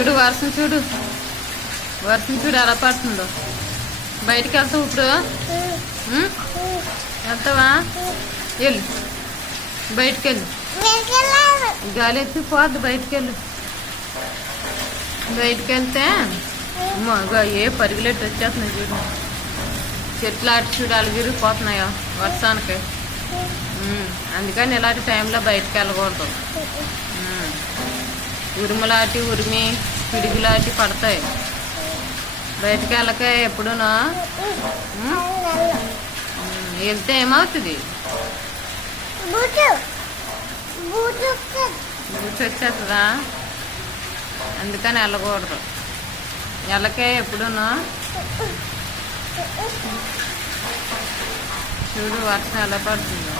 చూడు వర్షం చూడు ఎలా పడుతుందో. బయటికి వెళ్తావు ఇప్పుడు? వెళ్తావా? వెళ్ళు, బయటికి వెళ్ళు. గాలి ఎత్తి పోద్దు, బయటికి వెళ్ళు. బయటికి వెళ్తే ఏ పరుగులెట్టు వచ్చేస్తున్నాయి చూడు. చెట్లు అటు చూడు అలా విరిగిపోతున్నాయో వర్షానికి. అందుకని ఇలాంటి టైంలో బయటికి వెళ్ళకూడదు. ఉరుములాంటి ఉరిమి పిడుగులాంటి పడతాయి. బయటికి వెళ్ళక ఎప్పుడునా వెళ్తే ఏమవుతుంది? బూట్ వచ్చేస్తుందా? అందుకని వెళ్ళకూడదు. వెళ్ళకే ఎప్పుడునా. చూడు వర్షం ఎలా పడుతుందో.